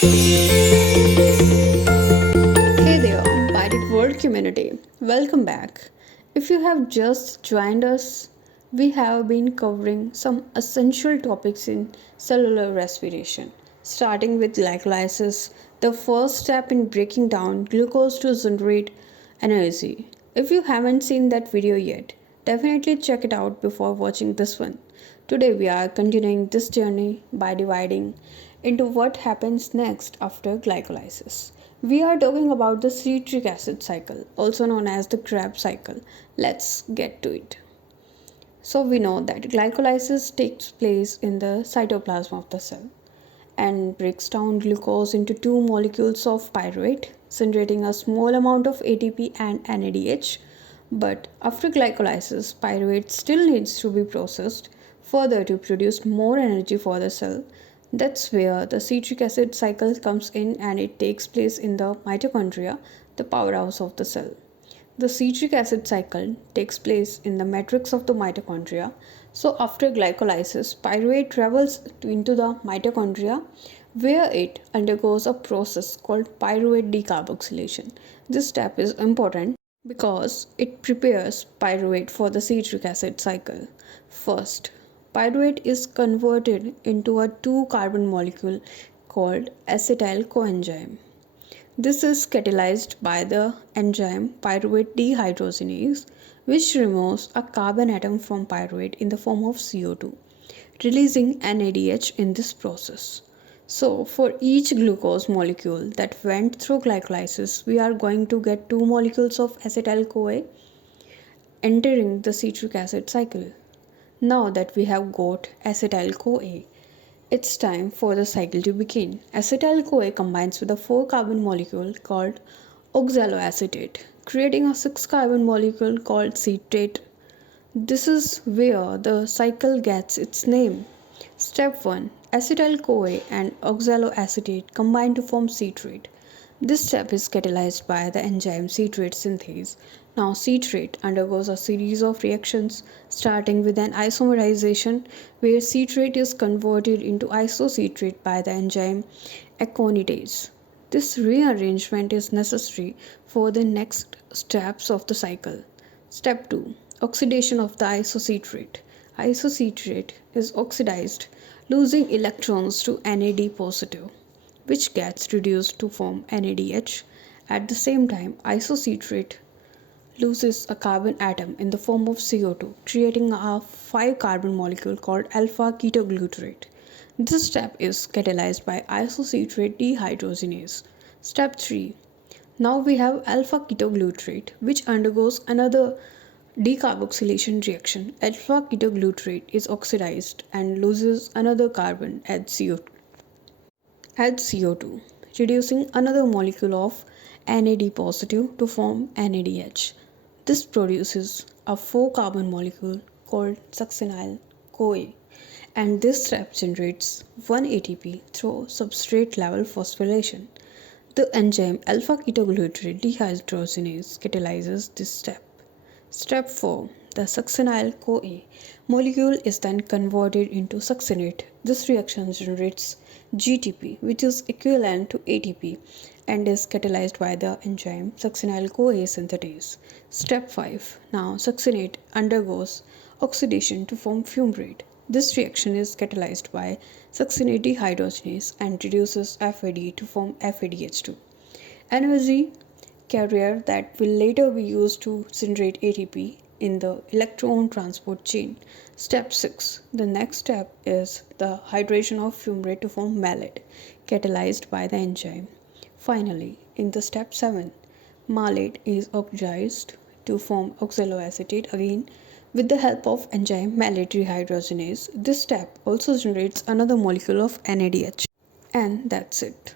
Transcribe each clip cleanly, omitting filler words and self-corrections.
Hey there, Biotic World community. Welcome back. If you have just joined us, we have been covering some essential topics in cellular respiration, starting with glycolysis, the first step in breaking down glucose to generate energy. If you haven't seen that video yet, definitely check it out before watching this one. Today we are continuing this journey by dividing into what happens next after glycolysis. We are talking about the citric acid cycle, also known as the Krebs cycle. Let's get to it. So we know that glycolysis takes place in the cytoplasm of the cell and breaks down glucose into two molecules of pyruvate, generating a small amount of ATP and NADH. But after glycolysis, pyruvate still needs to be processed further to produce more energy for the cell. That's where the citric acid cycle comes in, and it takes place in the mitochondria, the powerhouse of the cell. The citric acid cycle takes place in the matrix of the mitochondria. So, after glycolysis, pyruvate travels into the mitochondria where it undergoes a process called pyruvate decarboxylation. This step is important because it prepares pyruvate for the citric acid cycle. First, pyruvate is converted into a 2 carbon molecule called acetyl-CoA. This is catalyzed by the enzyme pyruvate dehydrogenase, which removes a carbon atom from pyruvate in the form of CO2, releasing NADH in this process. So, for each glucose molecule that went through glycolysis, we are going to get 2 molecules of acetyl-CoA entering the citric acid cycle. Now that we have got acetyl-CoA, it's time for the cycle to begin. Acetyl-CoA combines with a 4 carbon molecule called oxaloacetate, creating a 6 carbon molecule called citrate. This is where the cycle gets its name. Step 1. Acetyl-CoA and oxaloacetate combine to form citrate. This step is catalyzed by the enzyme citrate synthase. Now, citrate undergoes a series of reactions starting with an isomerization where citrate is converted into isocitrate by the enzyme aconitase. This rearrangement is necessary for the next steps of the cycle. Step 2. Oxidation of the isocitrate. Isocitrate is oxidized, losing electrons to NAD positive, which gets reduced to form NADH. At the same time, isocitrate loses a carbon atom in the form of CO2, creating a 5 carbon molecule called alpha ketoglutarate. This step is catalyzed by isocitrate dehydrogenase. Step 3. Now we have alpha ketoglutarate, which undergoes another decarboxylation reaction. Alpha ketoglutarate is oxidized and loses another carbon adds CO2, reducing another molecule of NAD positive to form NADH. This produces a 4 carbon molecule called succinyl CoA, and this step generates 1 ATP through substrate level phosphorylation. The enzyme alpha ketoglutarate dehydrogenase catalyzes this step. Step 4. The succinyl CoA molecule is then converted into succinate. This reaction generates GTP, which is equivalent to ATP, and is catalyzed by the enzyme succinyl CoA synthetase. Step 5. Now, succinate undergoes oxidation to form fumarate. This reaction is catalyzed by succinate dehydrogenase and reduces FAD to form FADH2. Energy carrier that will later be used to generate ATP in the electron transport chain. Step 6. The next step is the hydration of fumarate to form malate, catalyzed by the enzyme. Finally, in the step 7, malate is oxidized to form oxaloacetate again with the help of enzyme malate dehydrogenase. This step also generates another molecule of NADH. And that's it.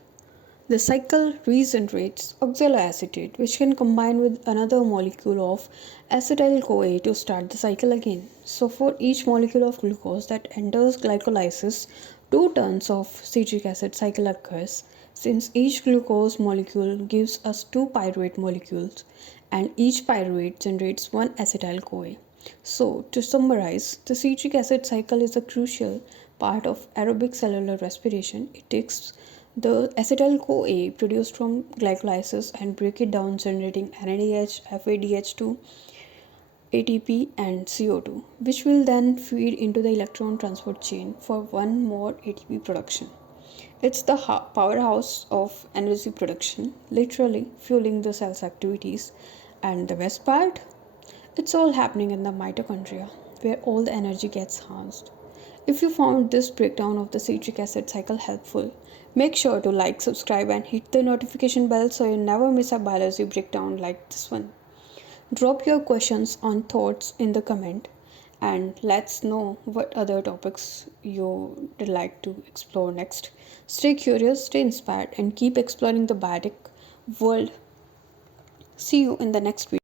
The cycle regenerates oxaloacetate, which can combine with another molecule of acetyl-CoA to start the cycle again. So, for each molecule of glucose that enters glycolysis, 2 turns of citric acid cycle occurs. Since each glucose molecule gives us 2 pyruvate molecules, and each pyruvate generates 1 acetyl-CoA. So, to summarize, the citric acid cycle is a crucial part of aerobic cellular respiration. It takes The acetyl-CoA produced from glycolysis and break it down, generating NADH, FADH2, ATP, and CO2, which will then feed into the electron transport chain for one more ATP production. It's the powerhouse of energy production, literally fueling the cell's activities. And the best part? It's all happening in the mitochondria, where all the energy gets harnessed. If you found this breakdown of the citric acid cycle helpful, make sure to like, subscribe, and hit the notification bell so you never miss a biology breakdown like this one. Drop your questions on thoughts in the comment and let's know what other topics you would like to explore next. Stay curious, stay inspired, and keep exploring the biotic world. See you in the next video.